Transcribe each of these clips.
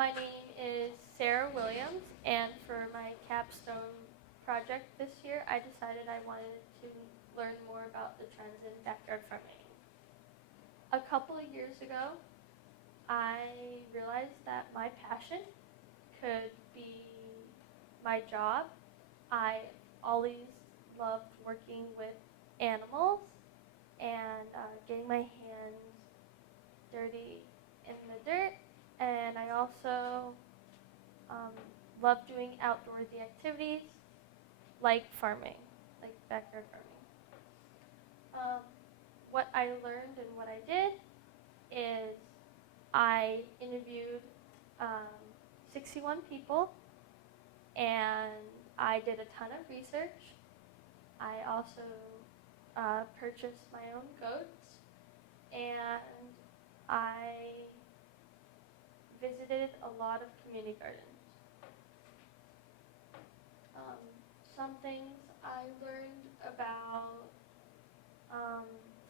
My name is Sarah Williams, and for my capstone project this year, I decided I wanted to learn more about the trends in backyard farming. A couple of years ago, I realized that my passion could be my job. I always loved working with animals and getting my hands dirty in the dirt, and I also um, love doing outdoorsy activities like farming, like backyard farming. What I learned and what I did is I interviewed um, 61 people, and I did a ton of research. I also purchased my own goats, and I visited a lot of community gardens. Some things I learned about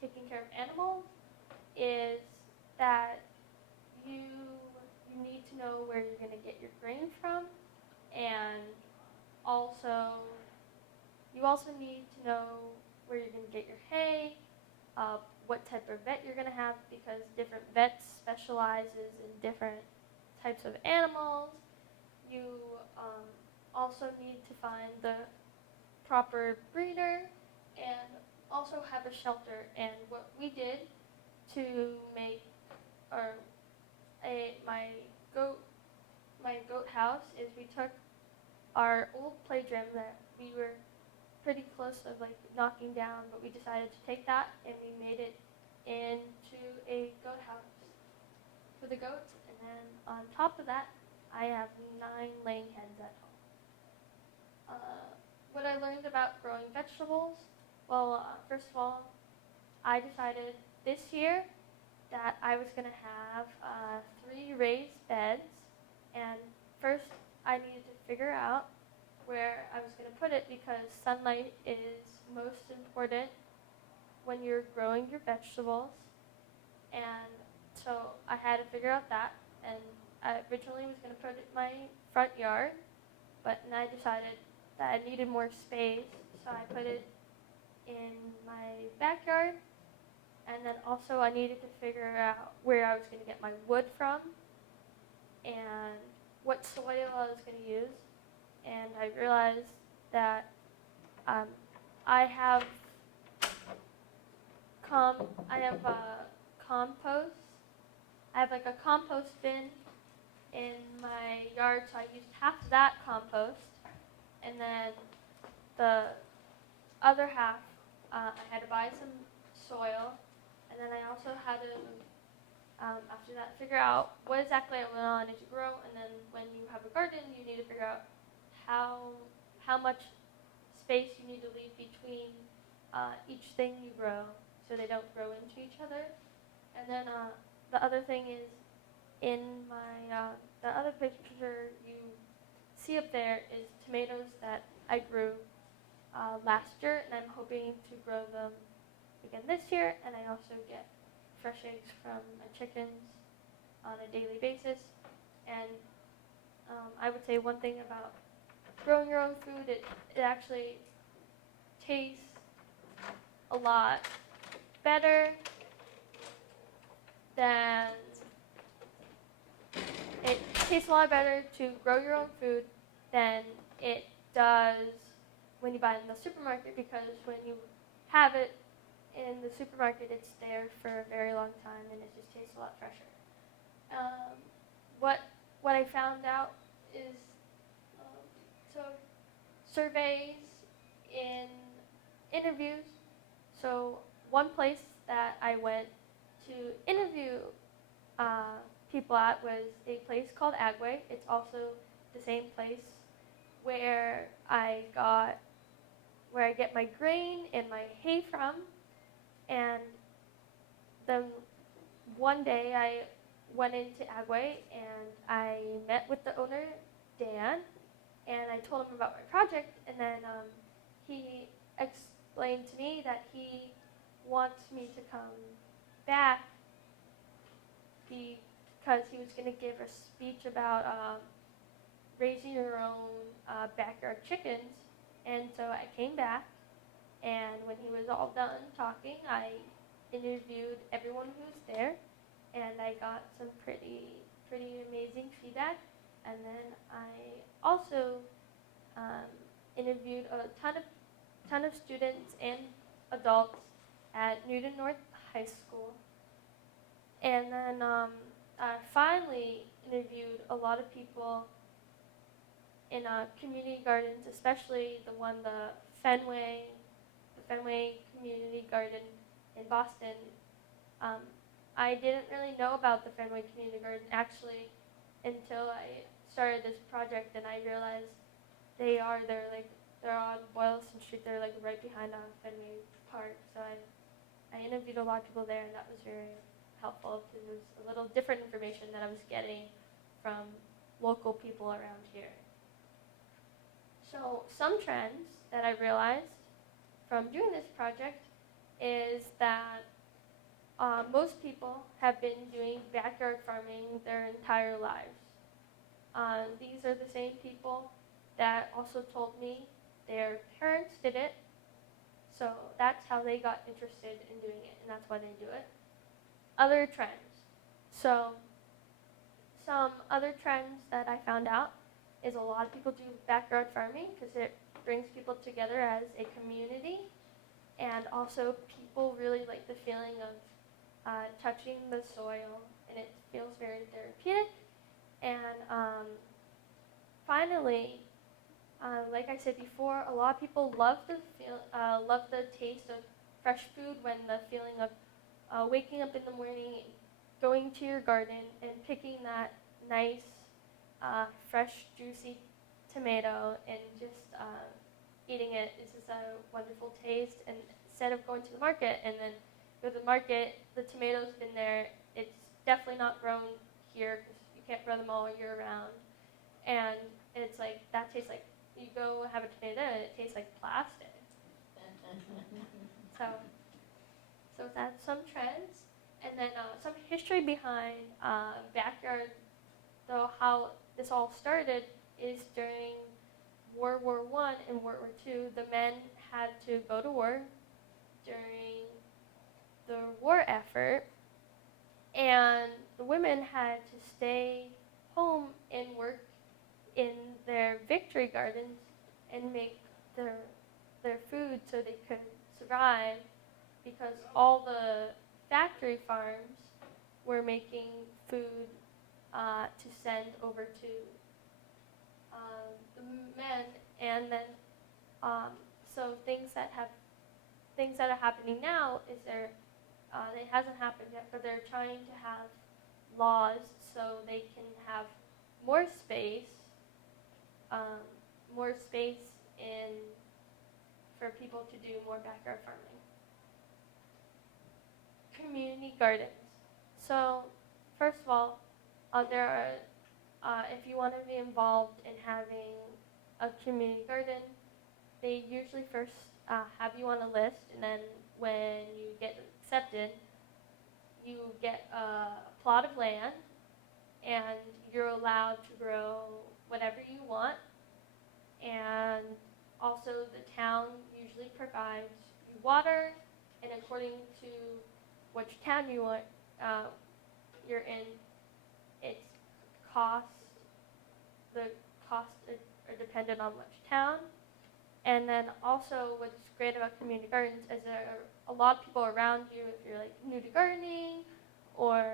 taking care of animals is that you need to know where you're going to get your grain from, and also you also need to know where you're going to get your hay, what type of vet you're going to have, because different vets specializes in different types of animals. You also need to find the proper breeder and also have a shelter. And what we did to make our my goat house is we took our old play gym that we were pretty close of like knocking down, but we decided to take that and we made it into a goat house for the goats. And then on top of that, I have 9 laying hens at home. What I learned about growing vegetables, well, first of all, I decided this year that I was going to have 3 raised beds, and first I needed to figure out where I was going to put it because sunlight is most important when you're growing your vegetables, and so I had to figure out that, and I originally was going to put it in my front yard, but then I decided that I needed more space, so I put it in my backyard. And then also I needed to figure out where I was going to get my wood from and what soil I was going to use. And I realized that I have compost. I have like a compost bin in my yard, so I used half of that compost, and then the other half I had to buy some soil. And then I also had to, after that, figure out what exactly I wanted to grow. And then when you have a garden, you need to figure out how much space you need to leave between each thing you grow so they don't grow into each other. And then the other thing is in my the other picture you see up there is tomatoes that I grew last year, and I'm hoping to grow them again this year, and I also get fresh eggs from my chickens on a daily basis. And I would say one thing about growing your own food, it actually tastes a lot better than to grow your own food than it does when you buy it in the supermarket, because when you have it in the supermarket, it's there for a very long time, and it just tastes a lot fresher. What I found out is so surveys in interviews. So one place that I went to interview people at was a place called Agway. It's also the same place where I get my grain and my hay from. And then one day I went into Agway and I met with the owner, Dan, and I told him about my project, and then he explained to me that he wants me to come back because he was going to give a speech about raising your own backyard chickens. And so I came back, and when he was all done talking, I interviewed everyone who was there, and I got some pretty amazing feedback. And then I also interviewed a ton of students and adults at Newton North High School. And then I finally interviewed a lot of people in community gardens, especially the Fenway Community Garden in Boston. I didn't really know about the Fenway Community Garden actually until I started this project, and I realized they're on Boylston Street. They're like right behind Fenway Park. So I interviewed a lot of people there, and that was very helpful because it was a little different information that I was getting from local people around here. So some trends that I realized from doing this project is that most people have been doing backyard farming their entire lives. These are the same people that also told me their parents did it, so that's how they got interested in doing it, and that's why they do it. Other trends. So some other trends that I found out is a lot of people do backyard farming because it brings people together as a community, and also people really like the feeling of touching the soil, and it feels very therapeutic. And finally, like I said before, a lot of people love the taste of fresh food when the feeling of waking up in the morning, going to your garden, and picking that nice, fresh, juicy tomato and just eating it is just a wonderful taste. And instead of going to the market and then go to the market, the tomato's been there. It's definitely not grown here because you can't grow them all year round. And it's like, that tastes like, you go have a tomato and it tastes like plastic. So that's some trends. And then some history behind backyard, though how this all started is during World War I and World War II, the men had to go to war during the war effort, and the women had to stay home and work in their victory gardens and make their food so they could survive, because all the factory farms were making food to send over to the men. And then so things that are happening now is it hasn't happened yet, but they're trying to have laws so they can have more space in for people to do more backyard farming. Community gardens. So first of all, there are if you want to be involved in having a community garden, they usually first have you on a list, and then when you get accepted, you get a plot of land, and you're allowed to grow whatever you want. And also the town usually provides you water, and according to which town you're in, its the costs are dependent on which town. And then also what's great about community gardens is there are a lot of people around you. If you're like new to gardening or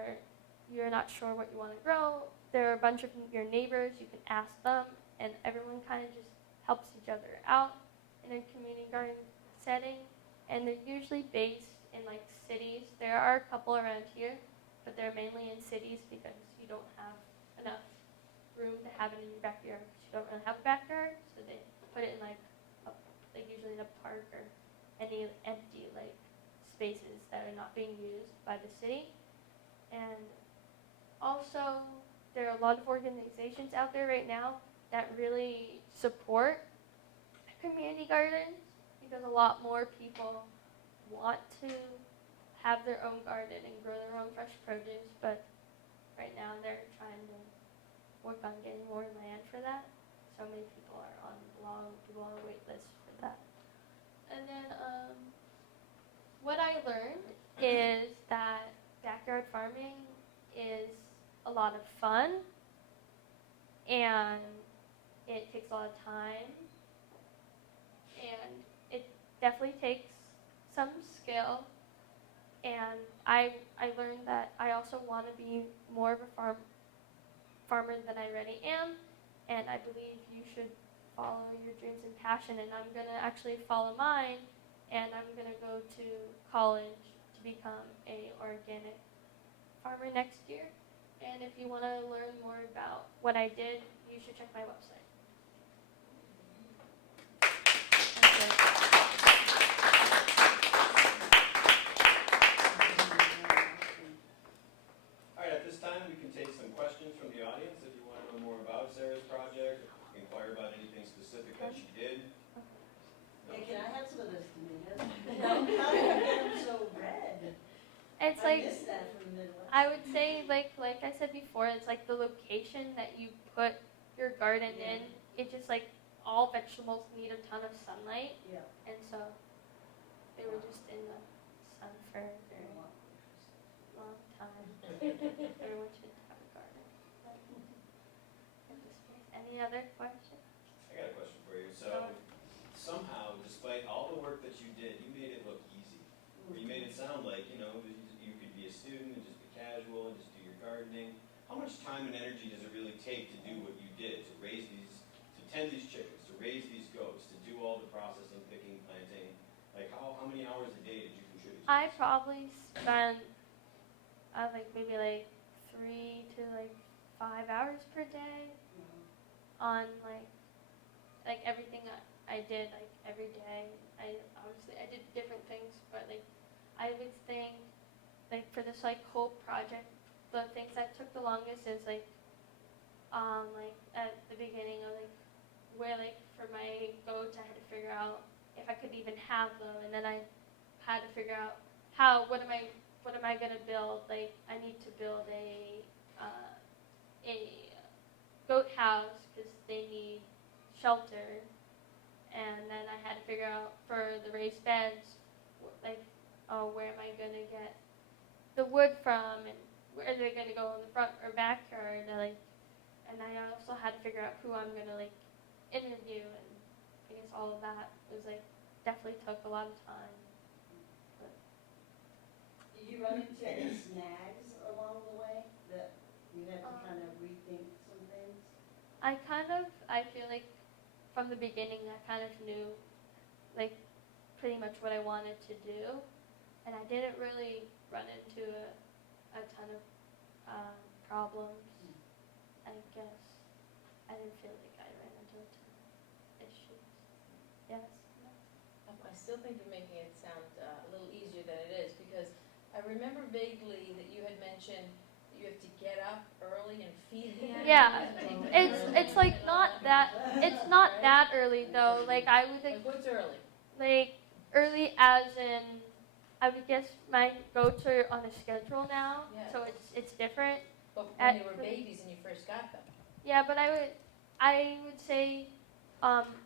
you're not sure what you want to grow, there are a bunch of your neighbors. You can ask them, and everyone kind of just helps each other out in a community garden setting. And they're usually based in like cities. There are a couple around here, but they're mainly in cities because you don't have enough room to have it in your backyard. You don't really have a backyard, so they put it in like usually in a park or any empty like spaces that are not being used by the city. And also there are a lot of organizations out there right now that really support community gardens, because a lot more people want to have their own garden and grow their own fresh produce, but right now they're trying to work on getting more land for that. So many people are on long wait lists for that. And then what I learned is that backyard farming is a lot of fun, and it takes a lot of time, and it definitely takes some skill. And I learned that I also want to be more of a farmer than I already am, and I believe you should follow your dreams and passion, and I'm going to actually follow mine, and I'm going to go to college to become a organic farmer next year. And if you want to learn more about what I did, you should check my website. All right, at this time, we can take some questions from the audience. If you want to know more about Sarah's project, inquire about anything specific that she did. Yeah, can I have some of those tomatoes? How do you get them so red? It's I like, missed that from the Midwest. I would say, like I said before, it's like the location that you put your garden in. It just like all vegetables need a ton of sunlight, Yeah. and so they were just in the sun for a very long time. Everyone should have a garden. Any other questions? I got a question for you. So, somehow, despite all the work that you did, you made it look easy. Or you made it sound like, you know, you could be a student and just be casual and just do your gardening. How much time and energy does it really take to do what you did, to raise these, to tend these chickens, to raise these goats, to do all the processing, picking, planting? Like, how many hours a day did you contribute to I this? probably spent like maybe like 3 to like 5 hours per day on like everything I did like every day. I did different things, but like I would think like for this like whole project, the things that took the longest is like at the beginning of like where like for my goats I had to figure out if I could even have them, and then I had to figure out what am I gonna build? Like I need to build a goat house because they need shelter, and then I had to figure out for the raised beds, like where am I gonna get the wood from, and where are they gonna go in the front or backyard, and I also had to figure out who I'm gonna like interview, and I guess all of that was like definitely took a lot of time. Did you run into any snags along the way that you had to kind of rethink some things? I feel like from the beginning I kind of knew like pretty much what I wanted to do, and I didn't really run into a ton of problems. I guess I didn't feel like I ran into a ton of issues. Yes. No. I still think you're making it sound a little easier than it is, because I remember vaguely that you had mentioned that you have to get up early and feed the animals. Yeah, it's like not that early though. Like I would Like what's early? like early as in I would guess my goats are on a schedule now, Yeah. so it's different. But when they were babies and you first got them. Yeah, but I would say